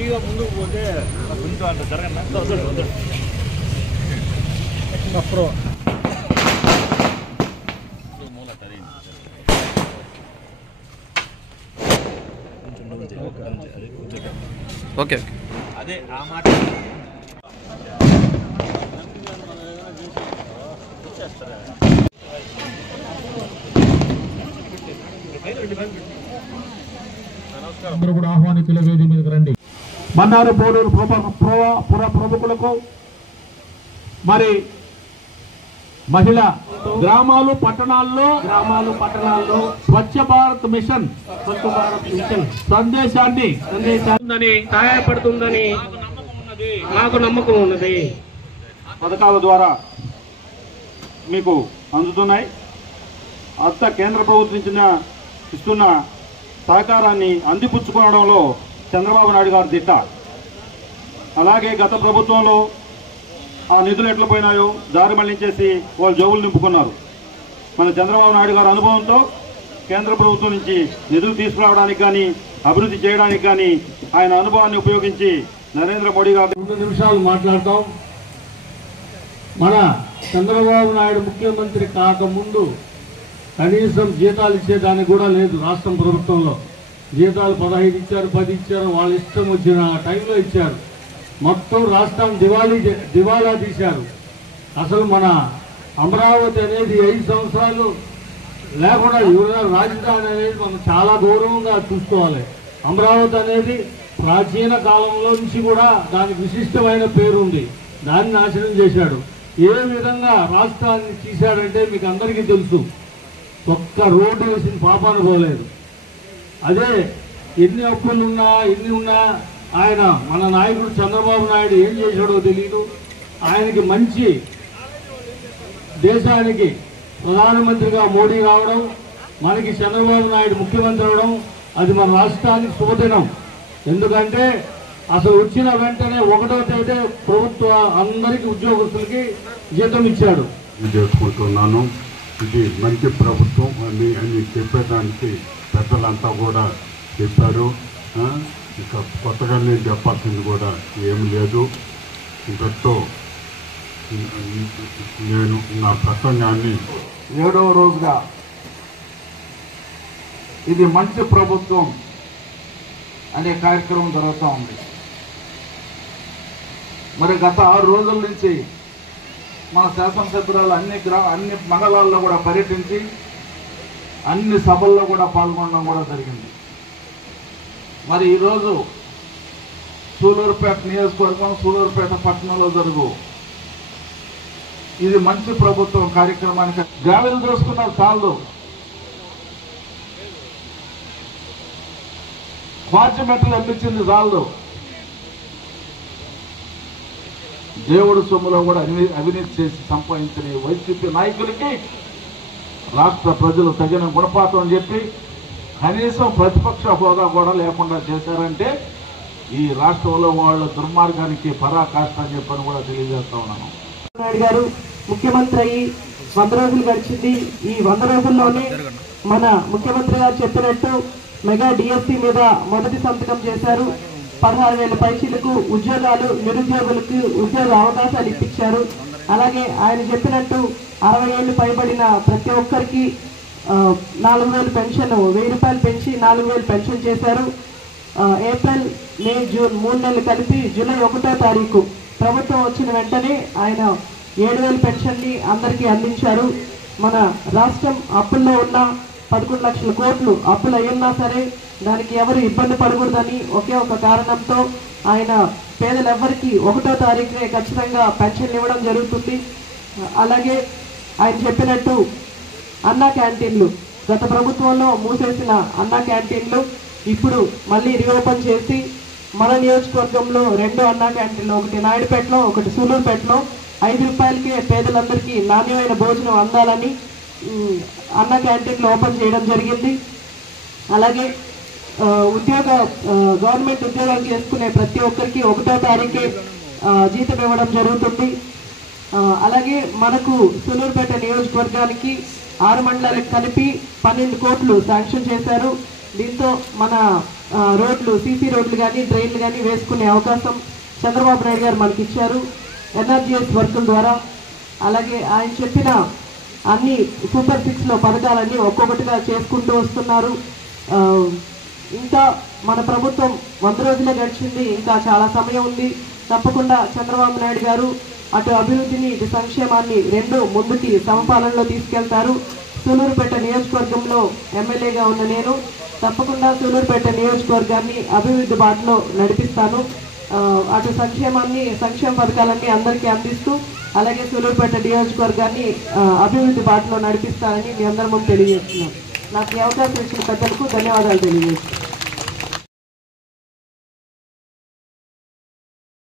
ఫ్రీగా ముందుకు పోతే కొంచెం అంత జరగండి ఓకే అదే ఆ మాట అందరూ కూడా ఆహ్వానితుల వేది మీదకి రండి. మన్నారు పోడూరు పుర ప్రముఖులకు మరి మహిళా గ్రామాలు పట్టణాల్లో స్వచ్ఛ భారత్ మిషన్ సందేశాన్ని సహాయపడుతుందని నాకు నమ్మకం ఉన్నది. పథకాల ద్వారా మీకు అందుతున్నాయి. అంత కేంద్ర ప్రభుత్వం ఇస్తున్న సహకారాన్ని అందిపుచ్చుకోవడంలో చంద్రబాబు నాయుడు గారు దిట్ట. అలాగే గత ప్రభుత్వంలో ఆ నిధులు ఎట్లా పోయినాయో దారి మళ్లించేసి వాళ్ళు జోబులు నింపుకున్నారు. మన చంద్రబాబు నాయుడు గారి అనుభవంతో కేంద్ర ప్రభుత్వం నుంచి నిధులు తీసుకురావడానికి కానీ అభివృద్ధి చేయడానికి కానీ ఆయన అనుభవాన్ని ఉపయోగించి నరేంద్ర మోడీ గారు 2 నిమిషాలు మాట్లాడతాం. మన చంద్రబాబు నాయుడు ముఖ్యమంత్రి కాకముందు కనీసం జీతాలు ఇచ్చేదానికి కూడా లేదు. రాష్ట్రం ప్రభుత్వంలో జీతాలు 15 ఇచ్చారు, 10 ఇచ్చారు, వాళ్ళ ఇష్టం వచ్చిన టైంలో ఇచ్చారు. మొత్తం రాష్ట్రం దివాలా తీశారు. అసలు మన అమరావతి అనేది 5 సంవత్సరాలు లేకుండా రాజధాని అనేది మనం చాలా గౌరవంగా చూసుకోవాలి. అమరావతి అనేది ప్రాచీన కాలంలో నుంచి కూడా దానికి విశిష్టమైన పేరు ఉంది. దాన్ని నాశనం చేశాడు. ఏ విధంగా రాష్ట్రాన్ని తీశాడంటే మీకు అందరికీ తెలుసు. ఒక్క రోడ్డు వేసిన పాపాను పోలేదు. అదే ఎన్ని అప్పులున్నా ఎన్ని ఉన్నా ఆయన మన నాయకుడు చంద్రబాబు నాయుడు ఏం చేశాడో తెలియదు. ఆయనకి మంచి దేశానికి ప్రధానమంత్రిగా మోడీ రావడం, మనకి చంద్రబాబు నాయుడు ముఖ్యమంత్రి అవడం అది మన రాష్ట్రానికి శుభదినం. ఎందుకంటే అసలు వచ్చిన వెంటనే 1వ తేదీ ప్రభుత్వ అందరికీ ఉద్యోగస్తులకి జీతం ఇచ్చాడు. చేసుకుంటున్నాను. ఇది మంచి ప్రభుత్వం అని చెప్పేదానికి పెద్దలంతా కూడా చెప్పారు. ఇక కొత్తగా నేను చెప్పాల్సింది కూడా ఏమి లేదు. ఇంతతో నేను నా ప్రసంగాన్ని 7వ రోజుగా ఇది మంచి ప్రభుత్వం అనే కార్యక్రమం జరుగుతూ ఉంది. మరి గత 6 రోజుల నుంచి మన శాసనసభ్యురాలు అన్ని మండలాల్లో కూడా పర్యటించి అన్ని సభల్లో కూడా పాల్గొనడం కూడా జరిగింది. మరి ఈరోజు సూలూరుపేట నియోజకవర్గం, సూలూరుపేట పట్టణంలో జరుగు ఇది మంచి ప్రభుత్వం కార్యక్రమానికి గ్రావెల్ దోసుకున్నారు చాలు, క్వార్జ్ మెటల్ అమ్మించింది చాలు. దేవుడు సొమ్ములో కూడా అవినీతి చేసి సంపాదించిన వైసీపీ నాయకులకి రాష్ట్ర ప్రజలు తగిన గుణపాఠం చెప్పి కనీసం ప్రతిపక్ష హోదా కూడా లేకుండా చేశారంటే ఈ రాష్ట్రంలో వాళ్ళ దుర్మార్గానికి పరాకాష్ట అని చెప్పని కూడా తెలియజేస్తా ఉన్నాను. నాయుడు గారు ముఖ్యమంత్రి అయ్యి 100 రోజులు గడిచింది. ఈ 100 రోజుల్లోనే మన ముఖ్యమంత్రి గారు చెప్పినట్టు మెగా డిఎస్సీ మీద మొదటి సంతకం చేశారు. 16,000 పైసలకు ఉద్యోగాలు, నిరుద్యోగులకు ఉద్యోగ అవకాశాలు ఇప్పించారు. అలాగే ఆయన చెప్పినట్టు 60 ఏళ్ళు పైబడిన ప్రతి ఒక్కరికి 4,000 పెన్షన్, 1,000 రూపాయలు పెంచి 4,000 పెన్షన్ చేశారు. ఏప్రిల్, మే, జూన్ 3 నెలలు కలిపి జూలై 1వ తారీఖు ప్రభుత్వం వచ్చిన వెంటనే ఆయన 7,000 పెన్షన్ని అందరికీ అందించారు. మన రాష్ట్రం అప్పుల్లో ఉన్న 11 లక్షల కోట్లు అప్పులు అయ్యున్నా సరే దానికి ఎవరు ఇబ్బంది పడకూడదని ఒకే ఒక కారణంతో ఆయన పేదలెవ్వరికి 1వ తారీఖునే ఖచ్చితంగా పెన్షన్లు ఇవ్వడం జరుగుతుంది. అలాగే ఆయన చెప్పినట్టు అన్నా క్యాంటీన్లు, గత ప్రభుత్వంలో మూసేసిన అన్నా క్యాంటీన్లు ఇప్పుడు మళ్ళీ రీఓపెన్ చేసి మన నియోజకవర్గంలో 2 అన్నా క్యాంటీన్లు, ఒకటి నాయుడుపేటలో, ఒకటి సూలూరుపేటలో 5 రూపాయలకే పేదలందరికీ నాణ్యమైన భోజనం అందాలని అన్నా క్యాంటీన్లు ఓపెన్ చేయడం జరిగింది. అలాగే గవర్నమెంట్ ఉద్యోగాలు చేసుకునే ప్రతి ఒక్కరికి 1వ తారీఖే జీతం ఇవ్వడం జరుగుతుంది. అలాగే మనకు సూలూరుపేట నియోజకవర్గానికి 6 మండలాలకు కలిపి 12 కోట్లు శాంక్షన్ చేశారు. దీంతో మన రోడ్లు సీసీ రోడ్లు కానీ డ్రైన్లు కానీ వేసుకునే అవకాశం చంద్రబాబు నాయుడు గారు మనకి ఇచ్చారు ఎన్ఆర్జీఎస్ వర్కుల ద్వారా. అలాగే ఆయన చెప్పిన అన్ని సూపర్ 6లో పథకాలన్నీ ఒక్కొక్కటిగా చేసుకుంటూ వస్తున్నారు. ఇంకా మన ప్రభుత్వం 100 రోజులే గడిచింది, ఇంకా చాలా సమయం ఉంది. తప్పకుండా చంద్రబాబు నాయుడు గారు అటు అభివృద్ధిని ఇటు సంక్షేమాన్ని రెండు ముందుకి సమపాలనలో తీసుకెళ్తారు. సూలూరుపేట నియోజకవర్గంలో ఎమ్మెల్యేగా ఉన్న నేను తప్పకుండా సూలూరుపేట నియోజకవర్గాన్ని అభివృద్ధి బాటలో నడిపిస్తాను. అటు సంక్షేమ పథకాలన్నీ అందరికీ అందిస్తూ అలాగే సూలూరుపేట నియోజకవర్గాన్ని అభివృద్ధి బాటలో నడిపిస్తానని మీ అందరి ముందు తెలియజేస్తున్నాను. నాకు ఈ అవకాశం ఇచ్చిన పెద్దలకు ధన్యవాదాలు తెలియజేస్తున్నాను.